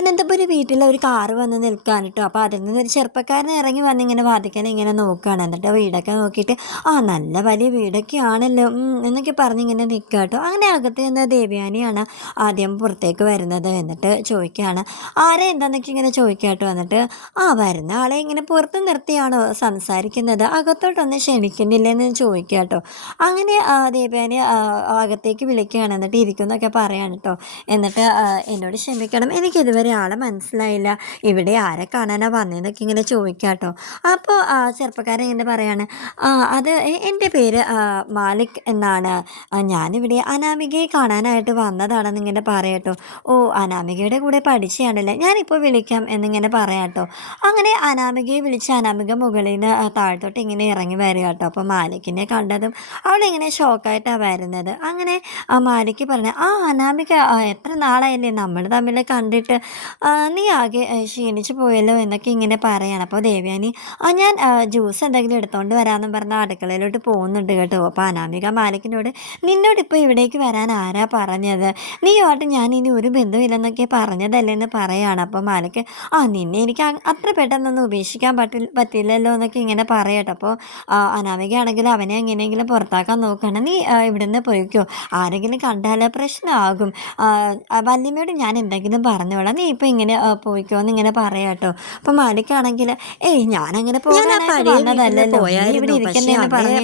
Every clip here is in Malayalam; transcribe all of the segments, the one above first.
അനന്തപുരി വീട്ടിൽ ഒരു കാറ് വന്ന് നിൽക്കാൻ കേട്ടോ അപ്പോൾ അതിൽ നിന്ന് ഒരു ചെറുപ്പക്കാരൻ ഇറങ്ങി വന്ന് ഇങ്ങനെ വാതിക്കാൻ ഇങ്ങനെ നോക്കുകയാണ് എന്നിട്ട് വീടൊക്കെ നോക്കിയിട്ട് ആ നല്ല വലിയ വീടൊക്കെ ആണല്ലോ. എന്നൊക്കെ പറഞ്ഞ് ഇങ്ങനെ നിൽക്കുക കേട്ടോ അങ്ങനെ അകത്ത് നിന്ന് ദേവ്യാനിയാണ് ആദ്യം പുറത്തേക്ക് വരുന്നത് എന്നിട്ട് ചോദിക്കുകയാണ് ആരെ എന്താന്നൊക്കെ ഇങ്ങനെ ചോദിക്കുക കേട്ടോ എന്നിട്ട് ആ വരുന്ന ആളെ ഇങ്ങനെ പുറത്ത് നിർത്തിയാണോ സംസാരിക്കുന്നത്? അകത്തോട്ടൊന്നും ക്ഷണിക്കുന്നില്ലെന്ന് ചോദിക്കുക കേട്ടോ അങ്ങനെ ദേവ്യാനി അകത്തേക്ക് വിളിക്കുകയാണ് എന്നിട്ട് ഇരിക്കുന്നൊക്കെ പറയാണ് കേട്ടോ എന്നിട്ട് എന്നോട് ക്ഷമിക്കണം. എനിക്ക് ആളെ മനസ്സിലായില്ല. ഇവിടെ ആരെ കാണാനാണ് വന്നതെന്നൊക്കെ ഇങ്ങനെ ചോദിക്കാം കേട്ടോ അപ്പോൾ ചെറുപ്പക്കാരൻ ഇങ്ങനെ പറയാണ് "ആ, അത് എന്റെ പേര് മാലിക് എന്നാണ്. ഞാനിവിടെ അനാമികയെ കാണാനായിട്ട് വന്നതാണെന്ന് ഇങ്ങനെ പറയട്ടോ. ഓ അനാമികയുടെ കൂടെ പഠിച്ചയാണല്ലേ. ഞാനിപ്പോൾ വിളിക്കാം എന്നിങ്ങനെ പറയാട്ടോ. അങ്ങനെ അനാമികയെ വിളിച്ച് അനാമിക മുകളിൽ നിന്ന് താഴത്തോട്ട് ഇങ്ങനെ ഇറങ്ങി വരിക കേട്ടോ അപ്പോൾ മാലിക്കിനെ കണ്ടതും അവളിങ്ങനെ ഷോക്കായിട്ടാണ് വരുന്നത്. അങ്ങനെ മാലിക്ക് പറഞ്ഞു ആ അനാമിക എത്ര നാളായില്ലേ? നമ്മൾ തമ്മിൽ കണ്ടിട്ട് നീ ആകെ ക്ഷീണിച്ചു പോയല്ലോ എന്നൊക്കെ ഇങ്ങനെ പറയാണ്. അപ്പോൾ ദേവ്യാനി ആ ഞാൻ ജ്യൂസ് എന്തെങ്കിലും എടുത്തുകൊണ്ട് വരാമെന്നും പറഞ്ഞ അടുക്കളയിലോട്ട് പോകുന്നുണ്ട് കേട്ടോ. അപ്പോൾ അനാമിക മാലിക്കിനോട് നിന്നോട് ഇപ്പോൾ ഇവിടേക്ക് വരാൻ ആരാ പറഞ്ഞത്? നീ നീയുമായിട്ട് ഞാൻ ഇനി ഒരു ബന്ധമില്ലെന്നൊക്കെ പറഞ്ഞതല്ലേ എന്ന് പറയാണ്. അപ്പോൾ മാലിക്ക് ആ നിന്നെ എനിക്ക് അത്ര പെട്ടെന്നൊന്നും ഉപേക്ഷിക്കാൻ പറ്റി പറ്റില്ലല്ലോ എന്നൊക്കെ ഇങ്ങനെ പറയട്ടെ അപ്പോൾ അനാമികയാണെങ്കിൽ അവനെ എങ്ങനെയെങ്കിലും പുറത്താക്കാൻ നോക്കുകയാണ് നീ ഇവിടുന്ന് പോയിക്കോ. ആരെങ്കിലും കണ്ടാൽ പ്രശ്നമാകും. വല്യമ്മയോട് ഞാൻ എന്തെങ്കിലും പറഞ്ഞോളാം. നീ ഇപ്പം ഇങ്ങനെ പോയിക്കോന്ന് ഇങ്ങനെ പറയാട്ടോ. അപ്പം മാലിക്കാണെങ്കിൽ ഏയ് ഞാനങ്ങനെ പോകാനായിട്ട്. ഇവിടെ ഇരിക്കണ്ടേന്ന് പറഞ്ഞ്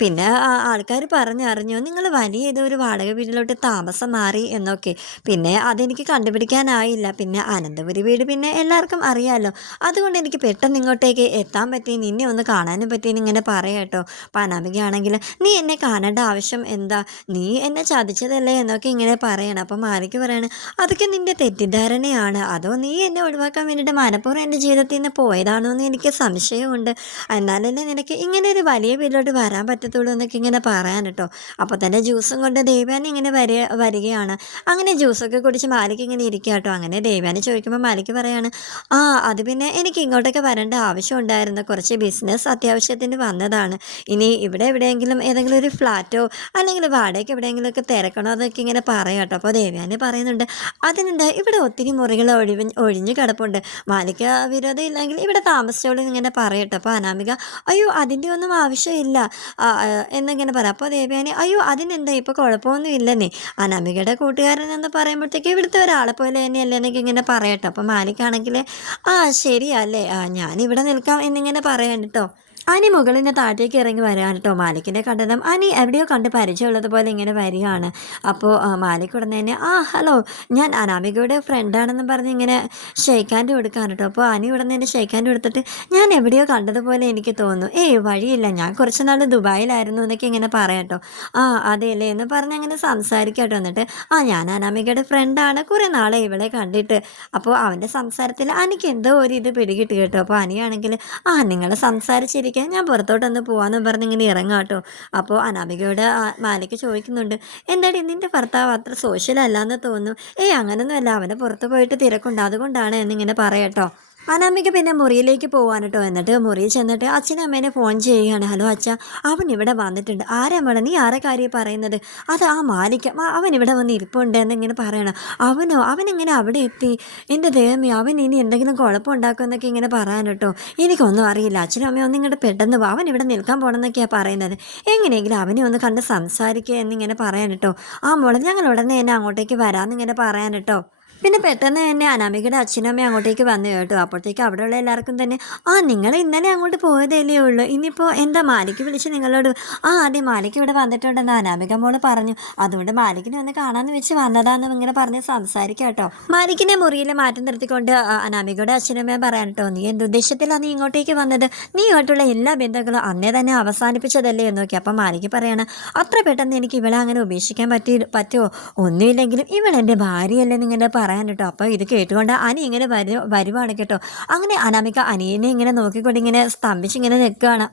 പിന്നെ ആൾക്കാർ പറഞ്ഞറിഞ്ഞു നിങ്ങൾ വലിയ ഏതോ ഒരു വാടക വീട്ടിലോട്ട് താമസം മാറി എന്നൊക്കെ. പിന്നെ അതെനിക്ക് കണ്ടുപിടിക്കാനായില്ല. പിന്നെ അനന്തപുരി വീട് പിന്നെ എല്ലാവർക്കും അറിയാമല്ലോ അതുകൊണ്ട് എനിക്ക് പെട്ടെന്ന് ഇങ്ങോട്ടേക്ക് എത്താൻ പറ്റി. നിന്നെ ഒന്ന് കാണാനും പറ്റിയെന്ന് ഇങ്ങനെ പറയാട്ടോ പനാമികയാണെങ്കിൽ നീ എന്നെ കാണേണ്ട ആവശ്യം എന്താ? നീ എന്നെ ചതിച്ചതല്ലേ? എന്നൊക്കെ ഇങ്ങനെ പറയണം. അപ്പം മാലിക്ക് പറയാണ് അതൊക്കെ നിന്റെ തെറ്റിദ്ധാരണയാണ്. അതോ നീ എന്നെ ഒഴിവാക്കാൻ വേണ്ടിയിട്ട് മനഃപൂർവം എന്റെ ജീവിതത്തിൽ നിന്ന് പോയതാണോ എന്ന് എനിക്ക് സംശയമുണ്ട്. എന്നാലല്ലേ നിനക്ക് ഇങ്ങനെ ഒരു വലിയ വീട്ടിലോട്ട് വരാൻ പറ്റത്തുള്ളൂ എന്നൊക്കെ ഇങ്ങനെ പറയാൻ കേട്ടോ. അപ്പോൾ തന്നെ ജ്യൂസും കൊണ്ട് ദേവ്യാനി ഇങ്ങനെ വരിക വരികയാണ്. അങ്ങനെ ജ്യൂസൊക്കെ കുടിച്ച് മാലിക്ക് ഇങ്ങനെ ഇരിക്കുക കേട്ടോ. അങ്ങനെ ദേവ്യാനി ചോദിക്കുമ്പോൾ മാലിക്ക് പറയാണ് ആ അത് പിന്നെ എനിക്ക് ഇങ്ങോട്ടൊക്കെ വരേണ്ട ആവശ്യമുണ്ടായിരുന്നു. കുറച്ച് ബിസിനസ് അത്യാവശ്യത്തിന് വന്നതാണ്. ഇനി ഇവിടെ എവിടെയെങ്കിലും ഏതെങ്കിലും ഒരു ഫ്ലാറ്റോ അല്ലെങ്കിൽ വാടകയ്ക്ക് എവിടെയെങ്കിലുമൊക്കെ തിരക്കണോ അതൊക്കെ ഇങ്ങനെ പറയാം കേട്ടോ. അപ്പോൾ ദേവ്യാനി പറയുന്നുണ്ട് അതിനുണ്ട് ഇവിടെ ഒത്തിരി മുറികൾ ഒഴിവ് ഒഴിഞ്ഞു കിടപ്പുണ്ട്. മാലിക വിരോധം ഇല്ലെങ്കിൽ ഇവിടെ താമസിച്ചോളൂ ഇങ്ങനെ പറയട്ടെ. അപ്പോൾ അനാമിക അയ്യോ അതിന്റെ ഒന്നും ആവശ്യമില്ല. എന്നിങ്ങനെ പറയാം അപ്പോൾ ദേവയാനി അയ്യോ അതിനെന്താ? ഇപ്പോൾ കുഴപ്പമൊന്നും ഇല്ലെന്നേ. അനാമികയുടെ കൂട്ടുകാരൻ എന്ന് പറയുമ്പോഴത്തേക്ക് ഇവിടുത്തെ ഒരാളെ പോലെ തന്നെയല്ലേ എന്നൊക്കെ ഇങ്ങനെ പറയട്ടെ. അപ്പോൾ മാലിക്കാണെങ്കിൽ ആ ശരിയല്ലേ. ആ ഞാനിവിടെ നിൽക്കാം എന്നിങ്ങനെ പറയാൻ കേട്ടോ. അനി മുകളിൽ നിന്ന് താഴത്തേക്ക് ഇറങ്ങി വരാൻ കേട്ടോ. മാലിക്കിന്റെ കണ്ടതും അനി എവിടെയോ കണ്ട് പരിചയമുള്ളതുപോലെ ഇങ്ങനെ വരികയാണ്. അപ്പോൾ മാലിക് ഉടനെ തന്നെ ആ ഹലോ ഞാൻ അനാമികയുടെ ഫ്രണ്ടാണെന്ന് പറഞ്ഞ് ഇങ്ങനെ ഷെയ്ക്കാന്റെ കൊടുക്കാൻ കേട്ടോ. അപ്പോൾ അനി ഉടനെ തന്നെ ഷെയ്ക്കാന്റെ കൊടുത്തിട്ട് ഞാൻ എവിടെയോ കണ്ടതുപോലെ എനിക്ക് തോന്നുന്നു. ഏയ് വഴിയില്ല. ഞാൻ കുറച്ച് നാൾ ദുബായിലായിരുന്നു എന്നൊക്കെ ഇങ്ങനെ പറയാം കേട്ടോ. ആ അതെ അല്ലേ എന്ന് പറഞ്ഞ് അങ്ങനെ സംസാരിക്കാം കേട്ടോ. എന്നിട്ട് ആ ഞാൻ അനാമികയുടെ ഫ്രണ്ടാണ് കുറേ നാളെ ഇവളെ കണ്ടിട്ട്. അപ്പോൾ അവന്റെ സംസാരത്തിൽ അനിക്ക് എന്തോ ഒരു ഇത് പിടികിട്ടി കേട്ടോ. അപ്പോൾ അനിയാണെങ്കിൽ ആ നിങ്ങൾ സംസാരിച്ചിരിക്കാൻ ഞാൻ പുറത്തോട്ടൊന്ന് പോവാന്ന് പറഞ്ഞ് ഇങ്ങനെ ഇറങ്ങാം കേട്ടോ. അപ്പോൾ അനാമികയോട് മാലയ്ക്ക് ചോദിക്കുന്നുണ്ട് എന്താടി നിന്റെ ഭർത്താവ് അത്ര സോഷ്യൽ അല്ലാന്ന് തോന്നുന്നു? ഏയ് അങ്ങനൊന്നുമല്ല. അവനെ പുറത്ത് പോയിട്ട് തിരക്കുണ്ട്. അതുകൊണ്ടാണ് എന്നിങ്ങനെ പറയാട്ടോ അനാമിക പിന്നെ മുറിയിലേക്ക് പോകാൻ കേട്ടോ എന്നിട്ട് മുറിയിൽ ചെന്നിട്ട് അച്ഛനും അമ്മേനെ ഫോൺ ചെയ്യുകയാണ്. ഹലോ അച്ഛ അവൻ ഇവിടെ വന്നിട്ടുണ്ട്. ആരാ മേടം നീ ആരെ കാര്യം പറയുന്നത്? അത് ആ മാലിക്ക അവൻ ഇവിടെ വന്ന് ഇരിപ്പുണ്ട് എന്നിങ്ങനെ പറയണം. അവനോ? അവനെങ്ങനെ അവിടെ എത്തി? എന്റെ ദൈവമേ അവൻ ഇനി എന്തെങ്കിലും കുഴപ്പം ഉണ്ടാക്കുമെന്നൊക്കെ ഇങ്ങനെ പറയാൻ കേട്ടോ എനിക്കൊന്നും അറിയില്ല. അച്ഛനും അമ്മയും ഒന്ന് ഇങ്ങോട്ട് പെട്ടെന്ന് വാ. അവൻ ഇവിടെ നിൽക്കാൻ പോകണമെന്നൊക്കെയാണ് പറയുന്നത്. എങ്ങനെയെങ്കിലും അവനെ ഒന്ന് കണ്ട് സംസാരിക്കുക എന്നിങ്ങനെ പറയാൻ കേട്ടോ ആ മോളെ ഞങ്ങൾ ഉടനെ തന്നെ അങ്ങോട്ടേക്ക് വരാമെന്നിങ്ങനെ പറയാൻ കേട്ടോ പിന്നെ പെട്ടെന്ന് തന്നെ അനാമികയുടെ അച്ഛനും അമ്മയും അങ്ങോട്ടേക്ക് വന്നു കേട്ടോ. അപ്പോഴത്തേക്ക് അവിടെയുള്ള എല്ലാവർക്കും തന്നെ ആ നിങ്ങൾ ഇന്നലെ അങ്ങോട്ട് പോയതല്ലേ ഉള്ളൂ. ഇനിയിപ്പോൾ എന്താ മാലിക്ക് വിളിച്ച് നിങ്ങളോട്? ആ അതെ മാലിക്ക് ഇവിടെ വന്നിട്ടുണ്ടെന്ന് അനാമിക മോൾ പറഞ്ഞു. അതുകൊണ്ട് മാലിക്കിനെ ഒന്ന് കാണാമെന്ന് വെച്ച് വന്നതാന്ന് ഇങ്ങനെ പറഞ്ഞ് സംസാരിക്കാം കേട്ടോ. മാലിക്കിനെ മുറിയിൽ മാറ്റി നിർത്തിക്കൊണ്ട് അനാമികയുടെ അനാമികയുടെ അമ്മയും പറയാൻ കേട്ടോ നീ എന്ത് ഉദ്ദേശത്തിലാണ് നീ ഇങ്ങോട്ടേക്ക് വന്നത്? നീ ഇങ്ങോട്ടുള്ള എല്ലാ ബന്ധങ്ങളും അന്നേ തന്നെ അവസാനിപ്പിച്ചതല്ലേ? എന്ന് നോക്കി. അപ്പം മാലിക്ക് പറയാണ് അത്ര പെട്ടെന്ന് എനിക്ക് ഇവളെ അങ്ങനെ ഉപേക്ഷിക്കാൻ പറ്റി പറ്റുമോ ഒന്നുമില്ലെങ്കിലും ഇവളെന്റെ ഭാര്യയല്ലേ നിങ്ങനെ പറയാൻ കേട്ടോ അപ്പോൾ ഇത് കേട്ടുകൊണ്ട് അനി ഇങ്ങനെ വരു വരുവാണ് കേട്ടോ. അങ്ങനെ അനാമിക അനിയനെ ഇങ്ങനെ നോക്കിക്കൊണ്ട് ഇങ്ങനെ സ്തംഭിച്ച് ഇങ്ങനെ നിൽക്കുകയാണ്.